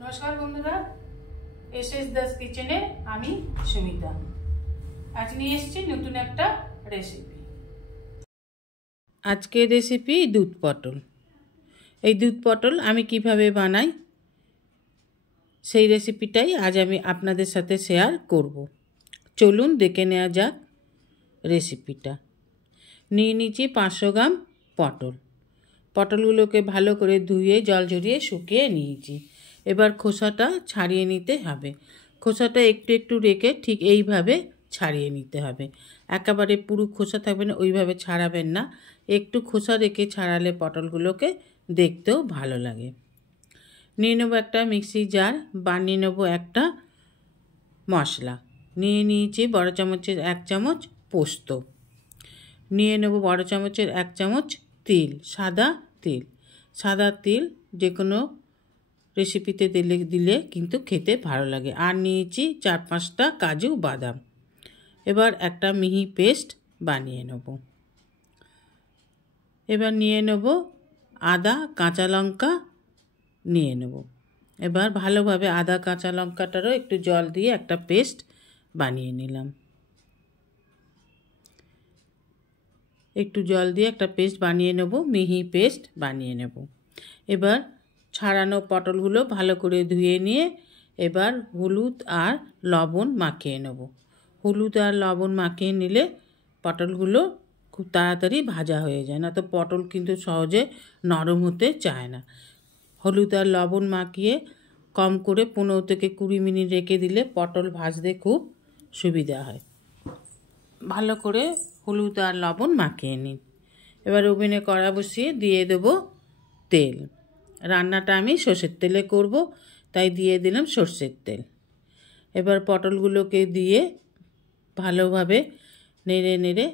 নমস্কার বন্ধুরা, এসএস দাস কিচেনে আমি সুমিতা। আজ নিয়ে এসেছি নতুন একটা রেসিপি। আজকের রেসিপি দুধ পটল। এই দুধ পটল আমি কিভাবে বানাই সেই রেসিপিটাই আজ আমি আপনাদের সাথে শেয়ার করব। চলুন দেখে নেওয়া যাক রেসিপিটা। নিয়ে নিচ্ছি 500 গ্রাম পটল। পটলগুলোকে ভালো করে ধুয়ে জল ঝরিয়ে শুকিয়ে নিয়েছি। এবার খোসাটা ছাড়িয়ে নিতে হবে। খোসাটা একটু একটু রেখে ঠিক এইভাবে ছাড়িয়ে নিতে হবে। একেবারে পুরো খোসা থাকবে না, ওইভাবে ছাড়াবেন না। একটু খোসা রেখে ছাড়ালে পটলগুলোকে দেখতেও ভালো লাগে। নিয়ে নেবো একটা মিক্সি জার, বানিয়ে নেবো একটা মশলা। নিয়ে নিয়েছি বড় চামচের 1 চামচ পোস্ত। নিয়ে নেব বড় চামচের 1 চামচ তিল, সাদা তিল। সাদা তিল যে কোনো রেসিপিতে দিলে কিন্তু খেতে ভালো লাগে। আর নিয়েছি 4-5টা কাজু বাদাম। এবার একটা মিহি পেস্ট বানিয়ে নেব। এবার নিয়ে নেব আদা কাঁচা লঙ্কা নিয়ে নেব। এবার ভালোভাবে আদা কাঁচা লঙ্কাটারও একটু জল দিয়ে একটা পেস্ট বানিয়ে নিলাম। একটু জল দিয়ে একটা পেস্ট বানিয়ে নেব, মিহি পেস্ট বানিয়ে নেব। এবার ছাড়ানো পটলগুলো ভালো করে ধুয়ে নিয়ে এবার হলুদ আর লবণ মাখিয়ে নেব। হলুদ আর লবণ মাখিয়ে নিলে পটলগুলো খুব তাড়াতাড়ি ভাজা হয়ে যায়, না তো পটল কিন্তু সহজে নরম হতে চায় না। হলুদ আর লবণ মাখিয়ে কম করে 15 থেকে 20 মিনিট রেখে দিলে পটল ভাজতে খুব সুবিধা হয়। ভালো করে হলুদ আর লবণ মাখিয়ে নিন। এবার ওভেনে কড়া বসিয়ে দিয়ে দেব তেল। রান্নাটা আমি সর্ষের তেলে করব, তাই দিয়ে দিলাম সর্ষের তেল। এবার পটলগুলোকে দিয়ে ভালোভাবে নেড়ে নেড়ে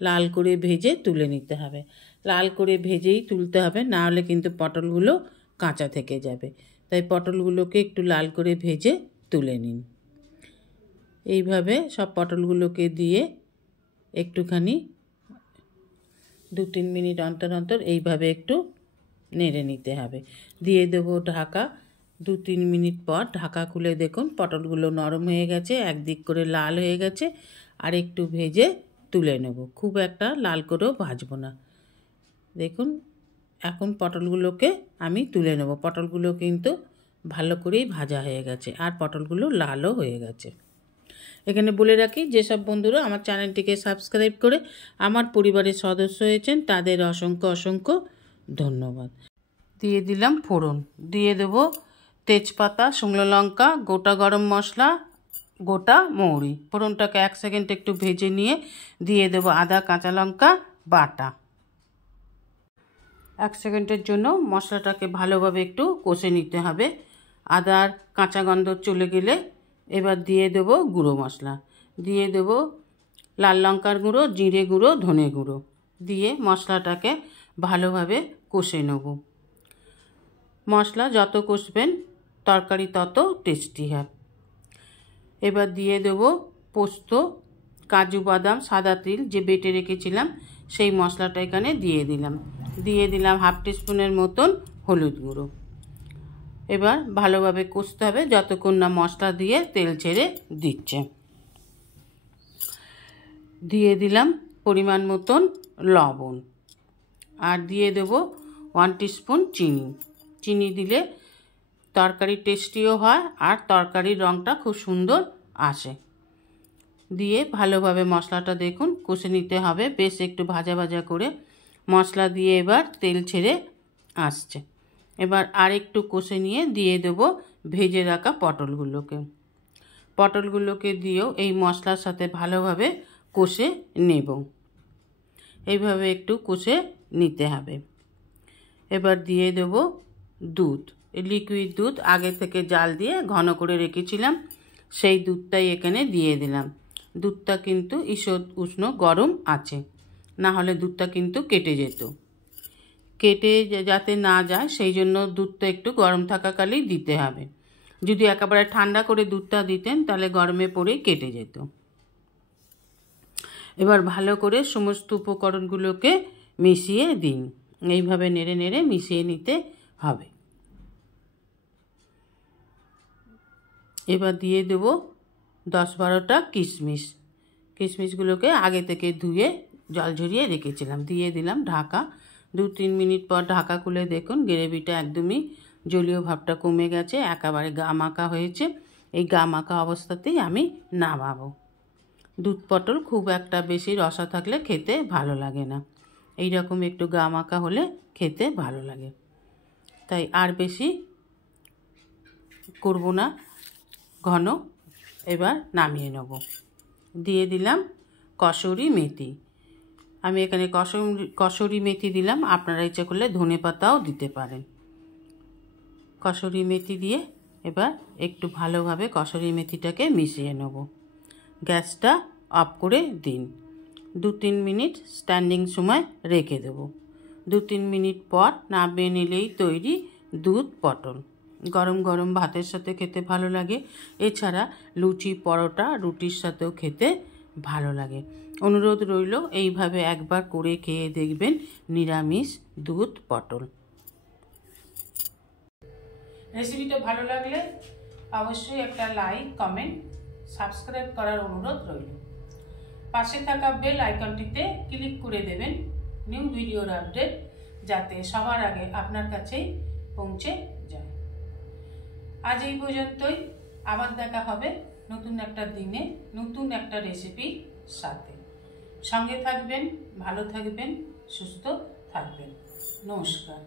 লাল করে ভেজে তুলে নিতে হবে। লাল করে ভেজেই তুলতে হবে, না হলে কিন্তু পটলগুলো কাঁচা থেকে যাবে। তাই পটলগুলোকে একটু লাল করে ভেজে তুলে নিন। এইভাবে সব পটলগুলোকে দিয়ে একটুখানি 2-3 মিনিট অন্তর অন্তর এইভাবে একটু নেড়ে নিতে হবে। দিয়ে দেবো ঢাকা। 2-3 মিনিট পর ঢাকা খুলে দেখুন পটলগুলো নরম হয়ে গেছে, একদিক করে লাল হয়ে গেছে। আর একটু ভেজে তুলে নেব, খুব একটা লাল করেও ভাজবো না। দেখুন এখন পটলগুলোকে আমি তুলে নেব। পটলগুলো কিন্তু ভালো করেই ভাজা হয়ে গেছে আর পটলগুলো লালও হয়ে গেছে। এখানে বলে রাখি, যেসব বন্ধুরা আমার চ্যানেলটিকে সাবস্ক্রাইব করে আমার পরিবারের সদস্য হয়েছেন তাদের অসংখ্য অসংখ্য ধন্যবাদ। দিয়ে দিলাম ফোড়ন। দিয়ে দেবো তেজপাতা, শুকনো লঙ্কা, গোটা গরম মশলা, গোটা মৌরি। ফোড়নটাকে 1 সেকেন্ড একটু ভেজে নিয়ে দিয়ে দেবো আদা কাঁচা লঙ্কা বাটা। 1 সেকেন্ডের জন্য মশলাটাকে ভালোভাবে একটু কষে নিতে হবে। আদার কাঁচা গন্ধ চলে গেলে এবার দিয়ে দেবো গুঁড়ো মশলা। দিয়ে দেবো লাল লঙ্কার গুঁড়ো, জিরে গুঁড়ো, ধনে গুঁড়ো দিয়ে মশলাটাকে ভালোভাবে কষে নেব। মশলা যত কষবেন তরকারি তত টেস্টি হয়। এবার দিয়ে দেবো পোস্ত, কাজু বাদাম, সাদা তিল যে বেটে রেখেছিলাম সেই মশলাটা এখানে দিয়ে দিলাম। দিয়ে দিলাম 1/2 টিস্পুনের মতন হলুদ গুঁড়ো। এবার ভালোভাবে কষতে হবে যতক্ষণ না মশলা দিয়ে তেল ছেড়ে দিচ্ছে। দিয়ে দিলাম পরিমাণ মতন লবণ আর দিয়ে দেব 1 টিস্পুন চিনি। চিনি দিলে তরকারি টেস্টিও হয় আর তরকারির রঙটা খুব সুন্দর আসে। দিয়ে ভালোভাবে মশলাটা দেখুন কষে নিতে হবে বেশ একটু ভাজা ভাজা করে। মশলা দিয়ে এবার তেল ছেড়ে আসছে। এবার আর একটু কষে নিয়ে দিয়ে দেব ভেজে রাখা পটলগুলোকে। পটলগুলোকে দিয়েও এই মশলার সাথে ভালোভাবে কষে নেব। এইভাবে একটু কষে নিতে হবে। এবার দিয়ে দেব দুধ, লিকুইড দুধ আগে থেকে জাল দিয়ে ঘন করে রেখেছিলাম, সেই দুধটাই এখানে দিয়ে দিলাম। দুধটা কিন্তু ঈষৎ উষ্ণ গরম আছে, না হলে দুধটা কিন্তু কেটে যেত। কেটে যাতে না যায় সেই জন্য দুধটা একটু গরম থাকাকালেই দিতে হবে। যদি একেবারে ঠান্ডা করে দুধটা দিতেন তাহলে গরমে পড়েই কেটে যেত। এবার ভালো করে সমস্ত উপকরণগুলোকে মিশিয়ে দিন। এইভাবে নেড়ে নেড়ে মিশিয়ে নিতে হবে। এবার দিয়ে দেবো 10-12টা কিশমিশ। কিশমিশগুলোকে আগে থেকে ধুয়ে জল ঝরিয়ে রেখেছিলাম। দিয়ে দিলাম ঢাকা। 2-3 মিনিট পর ঢাকা খুলে দেখুন গ্রেভিটা একদমই জলীয় ভাবটা কমে গেছে, একেবারে গা মাখা হয়েছে। এই গা মাখা অবস্থাতেই আমি নামাবো। দুধ পটল খুব একটা বেশি রসা থাকলে খেতে ভালো লাগে না, এই রকম একটু গা মাখা হলে খেতে ভালো লাগে। তাই আর বেশি করব না ঘন। এবার নামিয়ে নেব। দিয়ে দিলাম কসুরি মেথি। আমি এখানে কসুরি মেথি দিলাম, আপনারা ইচ্ছা করলে ধনেপাতাও দিতে পারেন। কসুরি মেথি দিয়ে এবার একটু ভালোভাবে কসুরি মেথিটাকে মিশিয়ে নেব। গ্যাসটা অফ করে দিন। 2-3 মিনিট স্ট্যান্ডিং সময় রেখে দেব। 2-3 মিনিট পর নামিয়ে নিলেই তৈরি দুধ পটল। গরম গরম ভাতের সাথে খেতে ভালো লাগে, এছাড়া লুচি পরোটা রুটির সাথেও খেতে ভালো লাগে। অনুরোধ রইল এইভাবে একবার করে খেয়ে দেখবেন নিরামিষ দুধ পটল। রেসিপিটা ভালো লাগলে অবশ্যই একটা লাইক, কমেন্ট, সাবস্ক্রাইব করার অনুরোধ রইল। পাশে থাকা বেল আইকনটিতে ক্লিক করে দেবেন নিউ ভিডিওর আপডেট যাতে সবার আগে আপনার কাছেই পৌঁছে যায়। আজ এই পর্যন্তই। আবার দেখা হবে নতুন একটা দিনে নতুন একটা রেসিপির সাথে। সঙ্গে থাকবেন, ভালো থাকবেন, সুস্থ থাকবেন। নমস্কার।